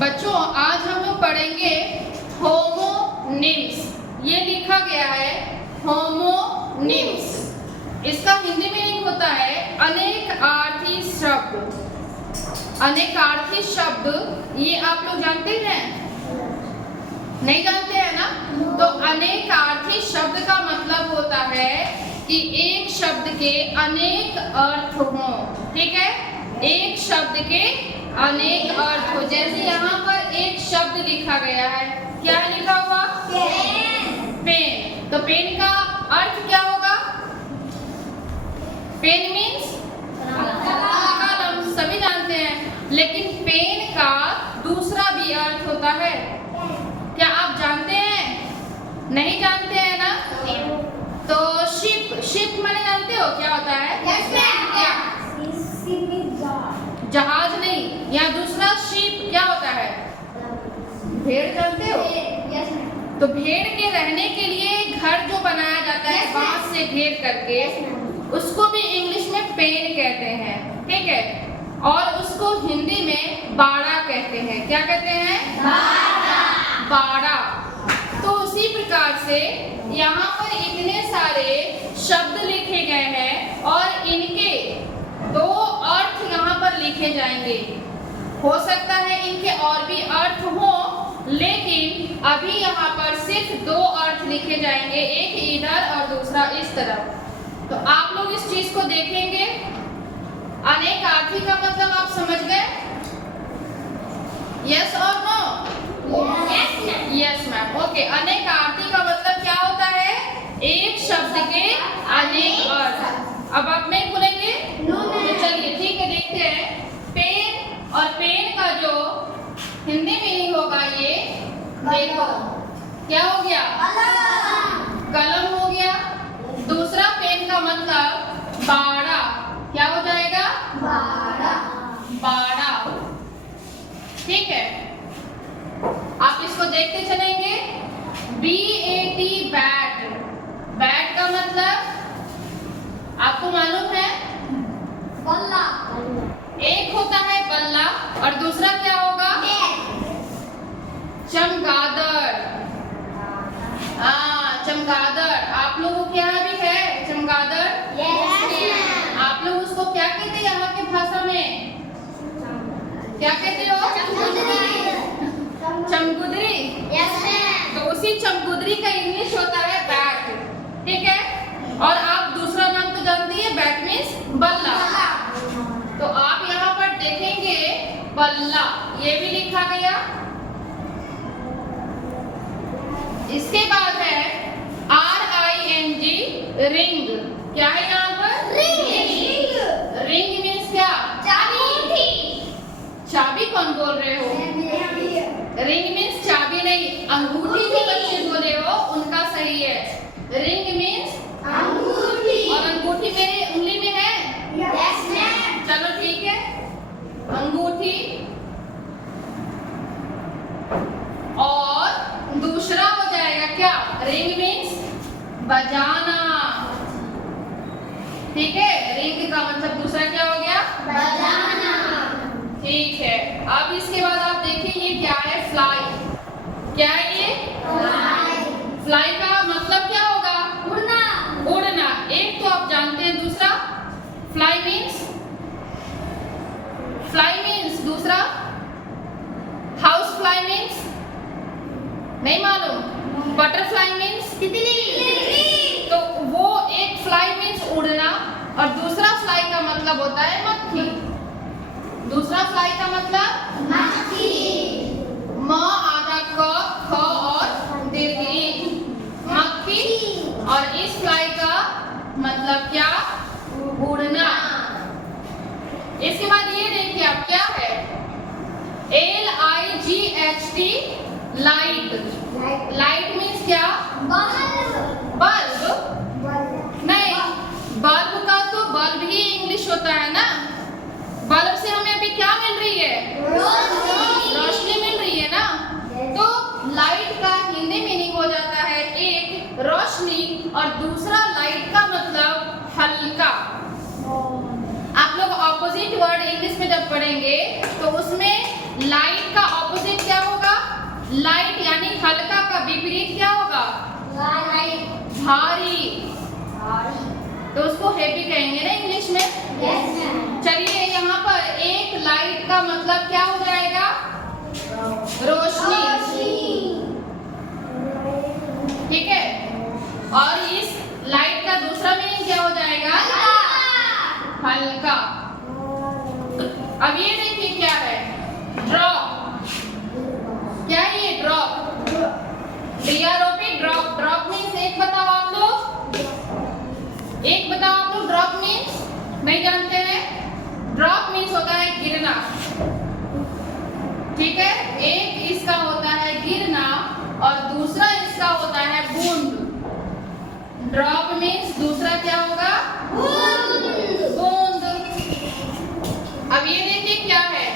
बच्चों आज हम लोग पढ़ेंगे होमोनिम्स। ये लिखा गया है होमोनिम्स। इसका हिंदी मीनिंग होता है अनेकार्थी शब्द। अनेकार्थी शब्द ये आप लोग जानते हैं? नहीं जानते हैं ना? तो अनेकार्थी शब्द का मतलब होता है कि एक शब्द के अनेक अर्थ हों। ठीक है, एक शब्द के अनेक अर्थ हो। जैसे यहाँ पर एक शब्द लिखा गया है, क्या लिखा हुआ? पेन। तो पेन का अर्थ क्या होगा? पेन मीन्स कलम, सभी जानते हैं। लेकिन पेन का दूसरा भी अर्थ होता है, क्या आप जानते हैं? नहीं जानते हैं ना? तो शिप, शिप माने जानते हो क्या होता है? जहाज नहीं, या दूसरा शिप क्या होता है? भेड़, जानते हो? तो भेड़ के रहने के लिए घर जो बनाया जाता है बांस से घेर करके, उसको भी इंग्लिश में पेन कहते हैं। ठीक है, और उसको हिंदी में बाड़ा कहते हैं। क्या कहते हैं? बाड़ा। तो उसी प्रकार से यहाँ पर इतने सारे शब्द लिखे गए हैं और इनके दो अर्थ यहाँ पर लिखे जाएंगे। हो सकता है इनके और भी अर्थ हो, लेकिन अभी यहाँ पर सिर्फ दो अर्थ लिखे जाएंगे, एक इधर और दूसरा इस तरफ। तो आप लोग इस चीज को देखेंगे। अनेकार्थी का मतलब आप समझ गए? यस और नो? Yes ma'am. ओके, अनेकार्थी का मतलब क्या होता है? एक शब्द के अनेक अर्थ। अब आप नहीं बोलेंगे? तो चलिए ठीक है, देखते हैं। पेन और पेन का जो हिंदी मीनिंग होगा, ये देखो क्या हो गया? कलम हो गया। दूसरा पेन का मतलब बाड़ा, क्या हो जाएगा? बाड़ा। ठीक है, आप इसको देखते चलेंगे। BAT bat. बैट का मतलब आपको मालूम है? बल्ला। एक होता है बल्ला और दूसरा क्या होगा? चमगादड़। हाँ, चमगादड़। आप लोगों के यहाँ भी है चमगादड़? आप लोग उसको क्या कहते हैं यहाँ की भाषा में? क्या कहते हो? चमगुदरी। तो उसी चमगुदरी का इंग्लिश होता है बैट। ठीक है, और आप दूसरा नाम तो जानती है, बैट मीन्स बल्ला। तो आप यहाँ पर देखेंगे बल्ला, ये भी लिखा गया। इसके बाद है RING रिंग। क्या है यहाँ पर? रिंग मीन्स क्या? चाबी कौन बोल रहे हो? रिंग मीन्स चाबी नहीं, अंगूठी जो बच्चे बोले हो उनका सही है। रिंग मीन्स अंगूठी, और अंगूठी मेरी उंगली में है? Yes ma'am. चलो ठीक है, अंगूठी। और दूसरा हो जाएगा क्या? रिंग मीन्स बजाना। ठीक है, रिंग का मतलब दूसरा क्या हो गया? बजाना। ठीक है, अब इसके बाद आप देखिए ये क्या है? फ्लाई। क्या है ये? फ्लाई का मतलब क्या होगा? उड़ना। एक तो आप जानते हैं, दूसरा फ्लाई मीन्स दूसरा हाउस फ्लाई मीन्स नहीं मालूम? बटरफ्लाई मीन्स तितली। तो वो एक फ्लाई मीन्स उड़ना और दूसरा फ्लाई का मतलब होता है मक्खी। दूसरा फ्लाई का मतलब मक्खी। म आधा क ख और दीर्घ ई, मक्खी। और इस फ्लाई का मतलब क्या? उड़ना। इसके बाद ये देखिए आप, क्या है? LIGHT light. लाइट मीन्स क्या? बल्ब। नहीं, बल्ब का तो बल्ब ही इंग्लिश होता है ना। बल्ब से हमें अभी क्या मिल रही है? रोशनी मिल रही है ना। तो लाइट का हिंदी मीनिंग हो जाता है एक रोशनी, और दूसरा लाइट का मतलब हल्का। आप लोग ऑपोजिट वर्ड इंग्लिश में जब पढ़ेंगे तो उस लाइट का ऑपोजिट क्या होगा? लाइट यानी हल्का का विपरीत क्या होगा? भारी। तो उसको हेवी कहेंगे ना इंग्लिश में। चलिए यहाँ पर एक लाइट का मतलब क्या हो जाएगा? रोशनी। ठीक है। और इस लाइट का दूसरा मीनिंग क्या हो जाएगा? हल्का। अब ये देखिए क्या है? ड्रॉप। क्या है ये? Drop. DROP drop. Drop means एक बताओ आप लोग। एक बताओ आप लोग ड्रॉप मीन्स नहीं जानते हैं? ड्रॉप मीन्स होता है गिरना। ठीक है। एक इसका होता है गिरना और दूसरा इसका होता है बूंद। ड्रॉप मीन्स दूसरा क्या होगा? बूंद। अब ये देखिए क्या है?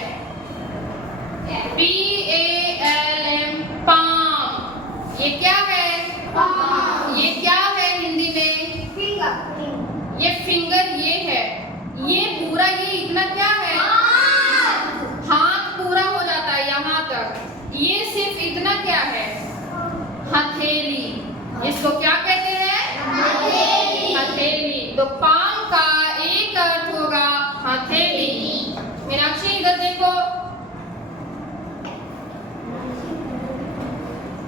PALM palm. ये क्या है? ये क्या है हिंदी में? ये फिंगर ये है। ये पूरा ये इतना क्या है? हाथ पूरा हो जाता है यहाँ तक। ये सिर्फ इतना क्या है? हथेली। इसको क्या कहते हैं? हथेली। तो पाम का एक अर्थ होगा हथेली। मीनाक्षी इधर देखो।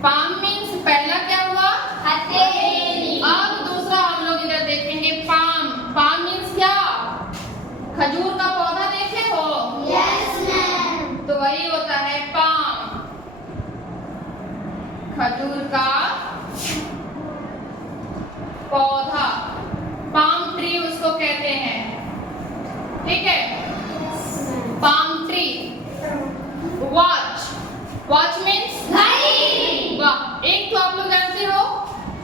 पाम मीन्स पहला क्या हुआ? हथेली। अब दूसरा हम लोग इधर देखेंगे पाम। पाम मीन्स क्या? खजूर का पौधा देखे हो? Yes ma'am. तो वही होता है पाम। खजूर का पौधा, पाम ट्री उसको कहते हैं। ठीक है। Palm tree. Watch. Watch means घड़ी। वाह, एक तो आप लोग जानते हो।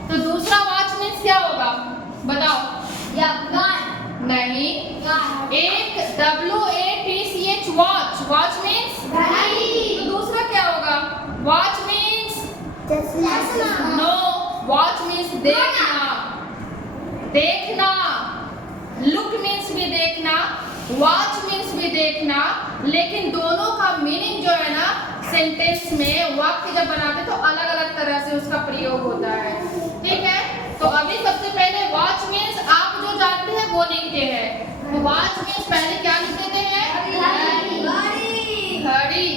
तो दूसरा वॉच मीन्स क्या होगा? बताओ। नहीं। एक WATCH वॉच। वॉच मीन्स घड़ी। तो दूसरा क्या होगा? Watch means no. Watch means देखना। देखना। लुक मीन्स भी देखना, वॉच मीन्स भी देखना, लेकिन दोनों का मीनिंग जो है ना सेंटेंस में वाक्य जब बनाते तो अलग अलग तरह से उसका प्रयोग होता है। ठीक है। तो अभी सबसे पहले वॉच मीन्स आप जो जानते हैं वो लिखते हैं। तो वॉच मीन्स पहले क्या लिख देते हैं? घड़ी।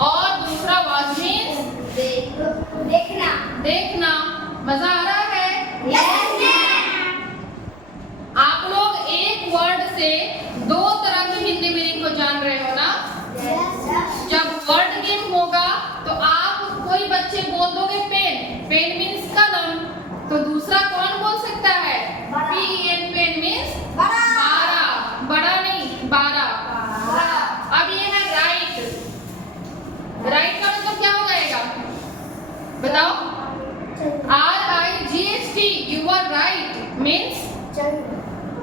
और दूसरा वॉच मीन्स देखना। देखना। मजा आ रहा है? आप लोग एक वर्ड से दो तरह की हिंदी मीनिंग को जान रहे हो ना? जब वर्ड गेम होगा तो आप कोई बच्चे बोल दोगे पेन। पेन मीन्स कलम। तो दूसरा कौन बोल सकता है? PEN। पेन मीन्स बारह। बड़ा नहीं, 12। अब ये है राइट। राइट का मतलब क्या हो जाएगा? बताओ। RIGHT। You are right means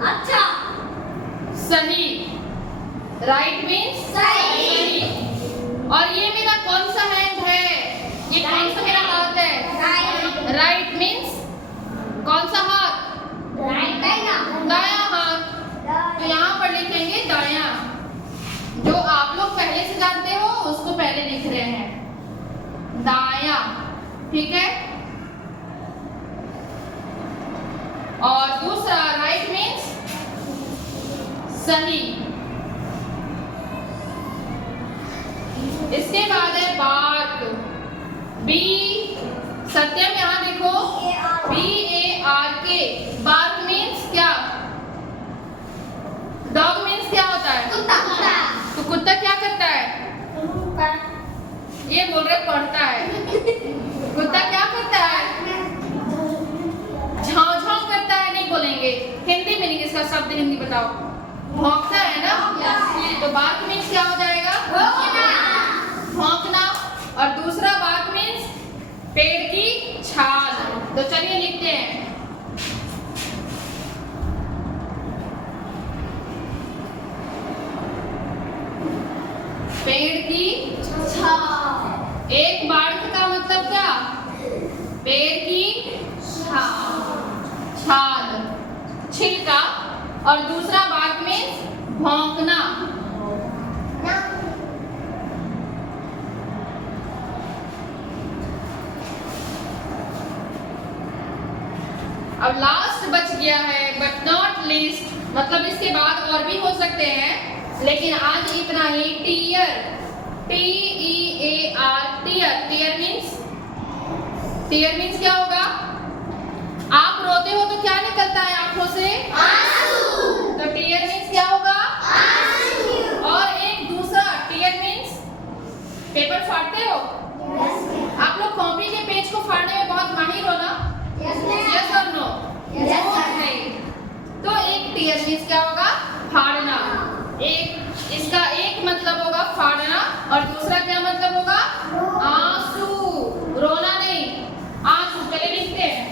अच्छा, सही। राइट मीन्स सही। और ये मेरा कौन सा हैंड है? ये कौन सा मेरा हाथ है? राइट मीन्स कौन सा हाथ? दायां हाथ। तो यहाँ पर लिखेंगे दायां। जो आप लोग पहले से जानते हो उसको पहले लिख रहे हैं, दायां। ठीक है। और दूसरा राइट मीन्स सही। इसके बाद है बार्क। बी। सत्यम यहाँ देखो, BARK। बार्क मीन्स क्या? डॉग मीन्स क्या होता है? कुत्ता। तो कुत्ता क्या करता है? ये बोल रहे पढ़ता है। कुत्ता क्या करता है? झाँव झाँव करता है। नहीं बोलेंगे। हिंदी मीनिंग इसका शब्द हिंदी बताओ। भौंकता है ना? तो बार्क मीन्स क्या हो जाएगा? भौंकना। और दूसरा बार्क मीन्स पेड़ की छाल। तो चलिए लिखते हैं। पेड़ की छाल। एक बार्क का मतलब क्या? पेड़ की छाल, छिलका। और दूसरा बार्क मीन्स भौंकना। लास्ट बच गया है बट नॉट लीस्ट, मतलब इसके बाद और भी हो सकते हैं, लेकिन आज इतना ही। Tear, TEAR, tear. Tear means क्या होगा? आप रोते हो तो क्या निकलता है आंखों से? आंसू। तो टीयर मीन्स क्या होगा? आंसू। और एक दूसरा टीयर मीन्स पेपर फाड़ते हो? आप लोग कॉपी के पेज को फाड़ने में बहुत माहिर हो ना? यस और नो? नहीं। तो एक टीयर मीन्स क्या होगा? फाड़ना। एक इसका एक मतलब होगा फाड़ना और दूसरा क्या मतलब होगा? आंसू। रोना नहीं, आंसू। चले लिखते हैं।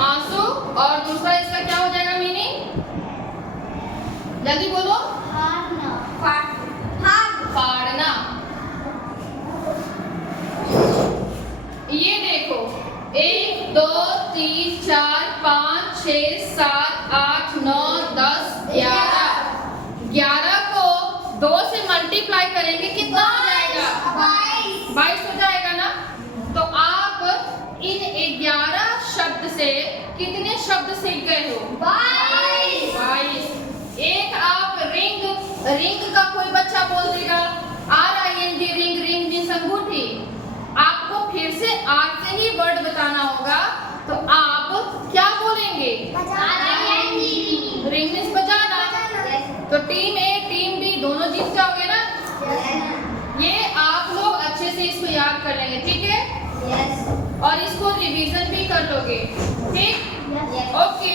आंसू और दूसरा इसका क्या हो जाएगा मीनिंग? जल्दी बोलो। फाड़ना। ये देखो 1 2 3 4 5 6 7 8 9 10 11। 11 को 2 से मल्टीप्लाई करेंगे कितना हो जाएगा? 22 हो जाएगा ना? तो आप इन 11 शब्द से कितने शब्द सीख गए हो? 22। एक आप रिंग का कोई बच्चा बोल देगा RING, रिंग मीन्स अंगूठी। आपको फिर से R से ही वर्ड बताना होगा, तो आप क्या बोलेंगे? रिंग मीन्स बजाना। तो टीम A टीम B दोनों जीत जाओगे ना? ये आप लोग अच्छे से इसको याद कर लेंगे, ठीक है? और इसको रिवीजन भी कर लोगे, ठीक? ओके।